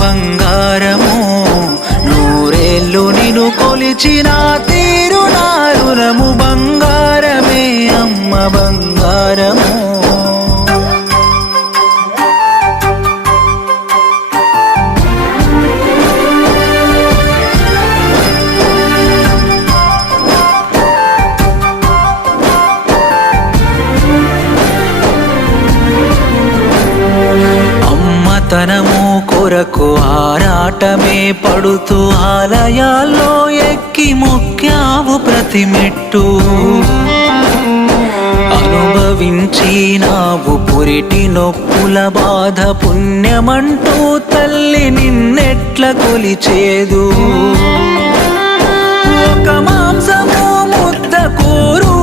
బంగారము నూరేళ్ళు నిన్ను కొలిచిన తీరు నా రుణము బంగారమే అమ్మ బంగారము తనము కొరకు ఆరాటమే పడుతూ ఆలయాల్లో ఎక్కి మొక్కావు ప్రతి మెట్టు అనుభవించినావు పురిటి నొప్పుల బాధ పుణ్యమంటూ తల్లి నిన్నెట్ల కొలిచేదు ఒక మాంసము ముద్ద కూరు